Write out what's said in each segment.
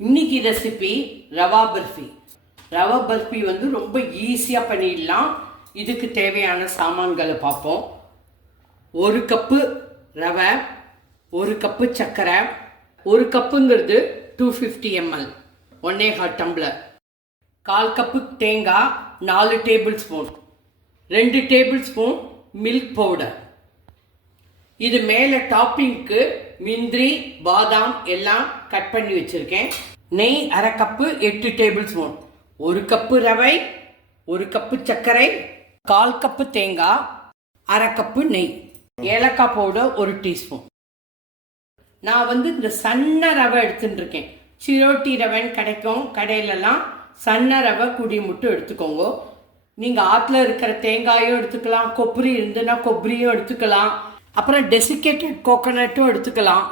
இன்னைக்கு ரெசிபி ரவா பர்ஃபி. ரவா பர்ஃபி வந்து ரொம்ப ஈஸியாக பண்ணிடலாம். இதுக்கு தேவையான சாமான்களை பார்ப்போம். 1 கப்பு ரவை, 1 கப்பு சர்க்கரை, 1 கப்புங்கிறது 250 ml, 1.25 டம்ளர், 1/4 கப்பு தேங்காய், 4 table spoon, 2 table spoon milk powder. இது மேலே டாப்பிங்க்கு முந்திரி, பாதாம் எல்லாம் கட் பண்ணி வச்சுருக்கேன். நெய் 1/2 கப்பு, 8 டேபிள் ஸ்பூன், 1 கப்பு ரவை, 1 கப்பு சர்க்கரை, 1/4 கப்பு தேங்காய், 1/2 கப்பு நெய், ஏலக்காய் பவுடர் 1 டீஸ்பூன். நான் வந்து இந்த சன்ன ரவை எடுத்துட்டு இருக்கேன். சிரோட்டி ரவைன்னு கிடைக்கும் கடையிலலாம். சன்ன ரவை குடி மட்டும் எடுத்துக்கோங்க. நீங்கள் ஆற்றுல இருக்கிற தேங்காயும் எடுத்துக்கலாம், கொப்பரி இருந்துன்னா கொப்பரியும் எடுத்துக்கலாம், அப்புறம் டெசிகேட்டட் கோகோனட்டும் எடுத்துக்கலாம்.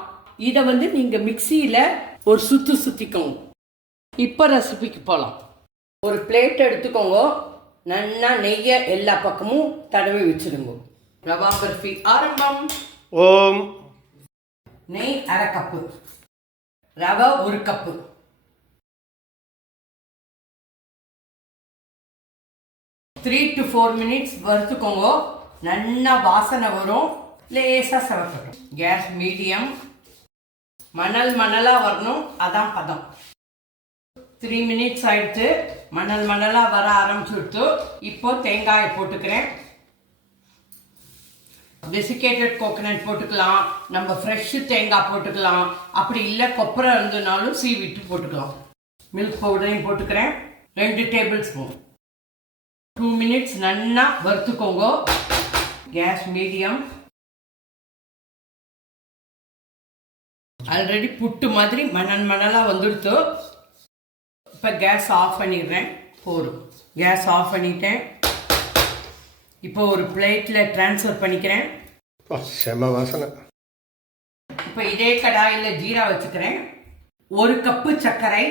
இதை வந்து நீங்கள் மிக்சியில் ஒரு சுற்றிக்கோங்க. இப்போ ரெசிபிக்கு போகலாம். ஒரு பிளேட் எடுத்துக்கோங்க. நல்லா நெய்யை எல்லா பக்கமும் தடவி வச்சுருங்க. ரவா பர்ஃபி ஆரம்பம். ஓம். நெய் 1/2 கப்பு, ரவை 1 கப்பு, த்ரீ டு 4 மினிட்ஸ் வறுத்துக்கோங்க. நல்லா வாசனை வரும். லேசாக செவக்கட்டும். Case medium. மணலாக வரணும், அதான் பதம். 3 மினிட்ஸ் ஆயிடுச்சு. மணலாக வர ஆரம்பிச்சுடுத்து. இப்போ தேங்காயை போட்டுக்கிறேன். டெசிகேட்டட் கோகோனட் போட்டுக்கலாம், நம்ம ஃப்ரெஷ்ஷு தேங்காய் போட்டுக்கலாம், அப்படி இல்லை கொப்பரை இருந்ததுனாலும் சீவிட்டு போட்டுக்கலாம். மில்க் பவுடரையும் போட்டுக்கிறேன், 2 டேபிள் ஸ்பூன். 2 மினிட்ஸ் நல்லா வறுத்துக்கோங்க. Case medium. ஆல்ரெடி புட்டு மாதிரி மணலாக வந்துடுத்து. இப்போ கேஸ் ஆஃப் பண்ணிடுறேன். போதும். கேஸ் ஆஃப் பண்ணிட்டேன். இப்போ ஒரு பிளேட்டில் ட்ரான்ஸ்ஃபர் பண்ணிக்கிறேன். செம வாசனை. இப்போ இதே கடாயில் ஜீரா வச்சுக்கிறேன். 1 கப்பு சர்க்கரை,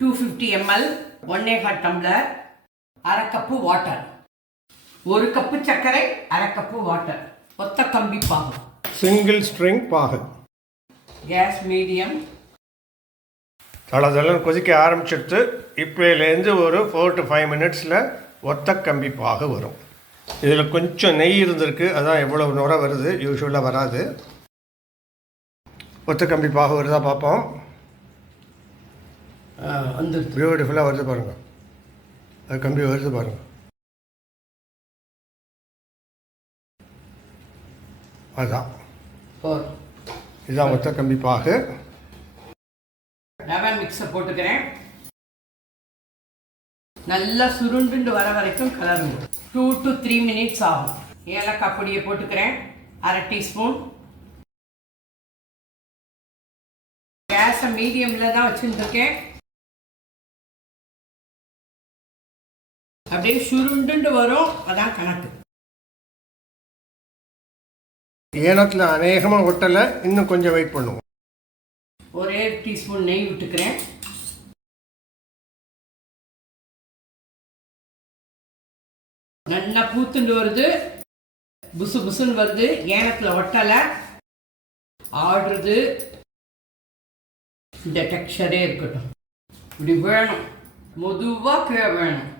250 ml, 1.25 tumbler, 1/2 cup water. 1 cup சர்க்கரை, 1/2 கப்பு வாட்டர். ஒத்த கம்பி பாகு, சிங்கிள் ஸ்ட்ரிங் பாகு. Gas medium. தளதளன்னு கொதிக்க ஆரம்பிச்சிடுத்து. இப்போலேருந்து ஒரு 4 to 5 மினிட்ஸில் ஒத்த கம்பி பாகு வரும். இதில் கொஞ்சம் நெய் இருந்திருக்கு, அதான் எவ்வளோ நுரை வருது, யூஸ்வலாக வராது. ஒத்த கம்பி பாகு வருதா பார்ப்போம். வந்து பியூட்டிஃபுல்லாக வருது பாருங்கள். அது கம்பி வருது பாருங்கள். அதுதான் இதுதான் ஒத்த கம்பி பாகு. ரவை மிக்ஸை போட்டுக்கிறேன். நல்லா சுருண்டு வர வரைக்கும் கலருங்க. 2 to 3 மினிட்ஸ் ஆகும். ஏலக்காய் பொடியை போட்டுக்கிறேன், 1/2 டீஸ்பூன். கேஸை மீடியமில் தான் வச்சுருக்கேன். அப்படியே சுருண்டு வரும், அதான் கணக்கு. ஏனத்தில் அநேகமாக ஒட்டலை, இன்னும் கொஞ்சம் வெயிட் பண்ணுவோம். 1 டீஸ்பூன் நெய் விட்டுக்கிறேன். நல்லா பூத்துண்டு வருது, புசு புசுன்னு வருது. ஏனத்தில் ஒட்டலை, ஆடுறது. இந்த டெக்ஸ்சரே இருக்கட்டும். இப்படி வேணும், மெதுவாக கீழே வேணும்.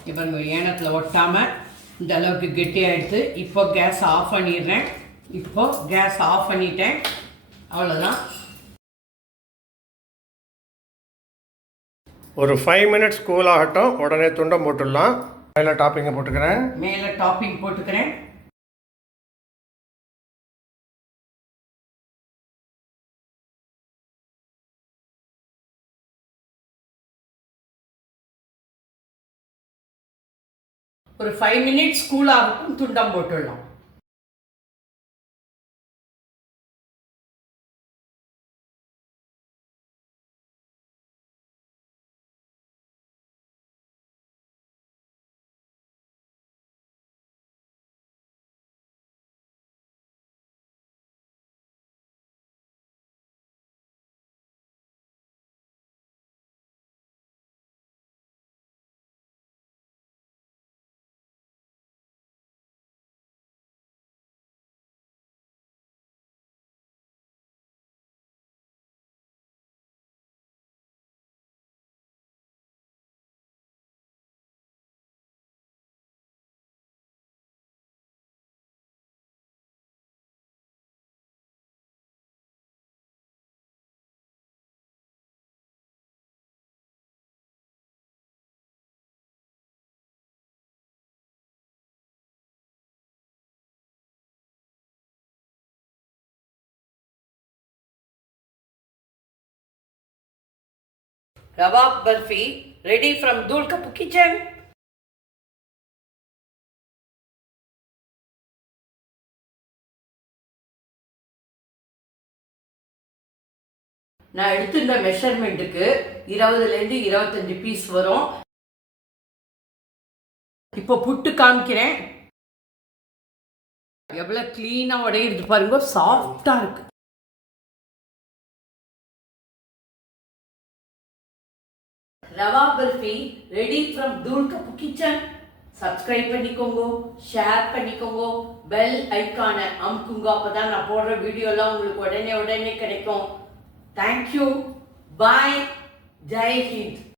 இப்போ ஏனத்தில் ஒட்டாமல் இந்த அளவுக்கு கெட்டியாகிடுது. இப்போ கேஸ் ஆஃப் பண்ணிடுறேன். இப்போ கேஸ் ஆஃப் பண்ணிட்டேன். அவ்வளோதான். ஒரு 5 மினிட்ஸ் கூல் ஆகட்டும். உடனே துண்டம் போட்டுடலாம். மேலே டாப்பிங்கை போட்டுக்கிறேன். மேலே டாப்பிங் போட்டுக்கிறேன். ஒரு 5 மினிட்ஸ் கூல் ஆகட்டும், துண்டம் போட்டுடலாம். Rava Barfi ready from DHOOLKAPPU kitchen. நான் எடுத்துட்ட மெஷர்மெண்ட்டுக்கு 20லேருந்து 25 பீஸ் வரும். இப்போ புட்டு காமிக்கிறேன். எவ்வளோ க்ளீனாக உடையிறது பாருங்க, சாஃப்டாக இருக்கு. Rava barfi ready from DHOOLKAPPU kitchen. Subscribe பண்ணிக்கோங்க, ஷேர் பண்ணிக்கோங்க, பெல் ஐக்கானை அமுக்குங்க. அப்பதான் நான் போடுற வீடியோலாம் உங்களுக்கு உடனே கிடைக்கும். தேங்க்யூ, பாய், ஜெய் ஹிந்த்.